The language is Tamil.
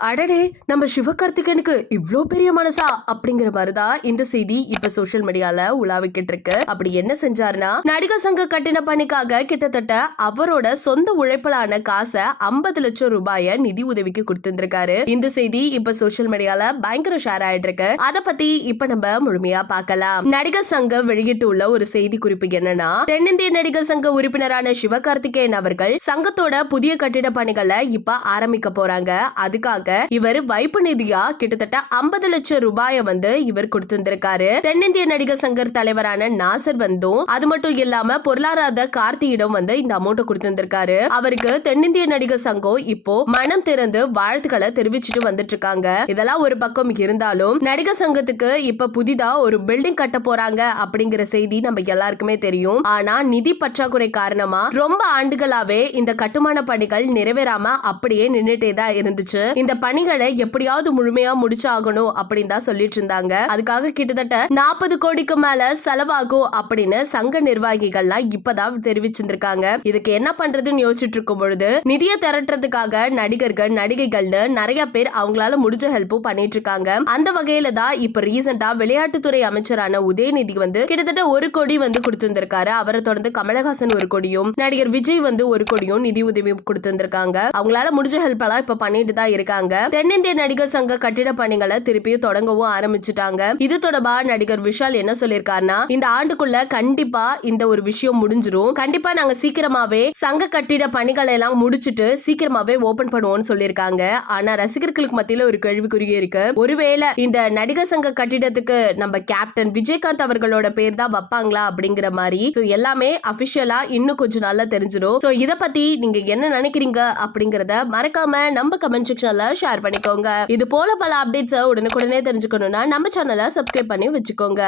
அடடே நம்ம சிவகார்த்திகேயனுக்கு இவ்வளோ பெரிய மனசா? அப்படிங்கிற மாதிரிதான் இந்த செய்தி இப்ப சோஷியல் மீடியால உலாவிக்கிட்டு இருக்கு. அப்படி என்ன செஞ்சாருன்னா நடிகர் சங்க கட்டின பணிக்காக கிட்டத்தட்ட அவரோட சொந்த உழைப்பலான காசை ஐம்பது லட்சம் ரூபாய நிதி உதவிக்கு கொடுத்திருந்திருக்காரு. இந்த செய்தி இப்ப சோஷியல் மீடியால பயங்கர ஷேர் ஆயிட்டு இருக்கு. அதை பத்தி இப்ப நம்ம முழுமையா பார்க்கலாம். நடிகர் சங்கம் வெளியிட்டுள்ள ஒரு செய்தி குறிப்பு என்னன்னா தென்னிந்திய நடிகர் சங்க உறுப்பினரான சிவகார்த்திகேயன் அவர்கள் சங்கத்தோட புதிய கட்டிட பணிகளை இப்ப ஆரம்பிக்க போறாங்க. அதுக்காக இவர் வைப்பு நிதியா கிட்டத்தட்ட ஐம்பது லட்சம் ரூபாய வந்து இவர் கொடுத்திருந்திருக்காரு. தென்னிந்திய நடிகர் சங்கர் தலைவரான நாசர் வந்தும் அது மட்டும் இல்லாம பொருளாதார கார்த்தியிடம் வந்து இந்த அமௌண்ட் கொடுத்திருந்திருக்காரு. அவருக்கு தென்னிந்திய நடிகர் சங்கம் இப்போ மனம் திறந்து வாழ்த்துக்களை தெரிவிச்சுட்டு வந்துட்டு இருக்காங்க இதெல்லாம் ஒரு பக்கம் இருந்தாலும் நடிகர் சங்கத்துக்கு இப்ப புதிதா ஒரு பில்டிங் கட்ட போறாங்க அப்படிங்கிற செய்தி நம்ம எல்லாருக்குமே தெரியும். ஆனா நிதி பற்றாக்குறை காரணமா ரொம்ப ஆண்டுகளாவே இந்த கட்டுமான பணிகள் நிறைவேறாம அப்படியே நின்னுட்டே தான் இருந்துச்சு. இந்த பணிகளை எப்படியாவது முழுமையா முடிச்சாகணும் அப்படின்னு தான் சொல்லிட்டு இருந்தாங்க. அதுக்காக கிட்டத்தட்ட நாற்பது கோடிக்கு மேல செலவாகும் அப்படின்னு சங்க நிர்வாகிகள்லாம் இப்பதான் தெரிவிச்சிருந்திருக்காங்க. இதுக்கு என்ன பண்றதுன்னு யோசிச்சுட்டு இருக்கும் பொழுது நிதியை திரட்டுறதுக்காக நடிகர்கள் நடிகைகள்னு நிறைய பேர் அவங்களால முடிஞ்ச ஹெல்ப்பும் பண்ணிட்டு இருக்காங்க. அந்த வகையில தான் இப்ப ரீசெண்டா விளையாட்டுத்துறை அமைச்சரான உதயநிதி வந்து கிட்டத்தட்ட ஒரு கோடி வந்து கொடுத்திருந்திருக்காரு. அவரை தொடர்ந்து கமலஹாசன் ஒரு கோடியும் நடிகர் விஜய் வந்து ஒரு கோடியும் நிதி உதவி கொடுத்திருந்திருக்காங்க. அவங்களால முடிஞ்ச ஹெல்ப் எல்லாம் இப்ப பண்ணிட்டு தான் இருக்காங்க. தென்னிந்திய நடிகர் சங்க கட்டிட பணிகளை திருப்பியும் தொடங்கவும் ஆரம்பிச்சுட்டாங்க. இது தொடர்பா நடிகர் விஷால் என்ன சொல்லியிருக்காருன்னா இந்த ஆண்டுக்குள்ள கண்டிப்பா இந்த ஒரு விஷயம் முடிஞ்சிரும். கண்டிப்பா நாங்க சீக்கிரமாவே சங்க கட்டிட பணிகளை எல்லாம் முடிச்சிட்டு சீக்கிரமாவே ஓபன் பண்ணுவோம்னு சொல்லியிருக்காங்க. ஆனா ரசிகர்களுக்கு மத்தியில ஒரு கேள்விக்குறி இருக்கு. ஒருவேளை இந்த நடிகர் சங்க கட்டிடத்துக்கு நம்ம கேப்டன் விஜயகாந்த் அவர்களோட பேர் தான் வைப்பாங்களா அப்படிங்கிற மாதிரி எல்லாமே அபிஷியலா இன்னும் கொஞ்சம் நல்லா தெரிஞ்சிடும் ஸோ இத பத்தி நீங்க என்ன நினைக்கிறீங்க அப்படிங்கறத மறக்காம நம்ம கமெண்ட் செக்ஷன்ல ஷேர் பண்ணிக்கோங்க. இது போல பல அப்டேட்ஸ் உடனுக்குடனே தெரிஞ்சுக்கணும்னா நம்ம சேனலை சப்ஸ்கிரைப் பண்ணி வச்சுக்கோங்க.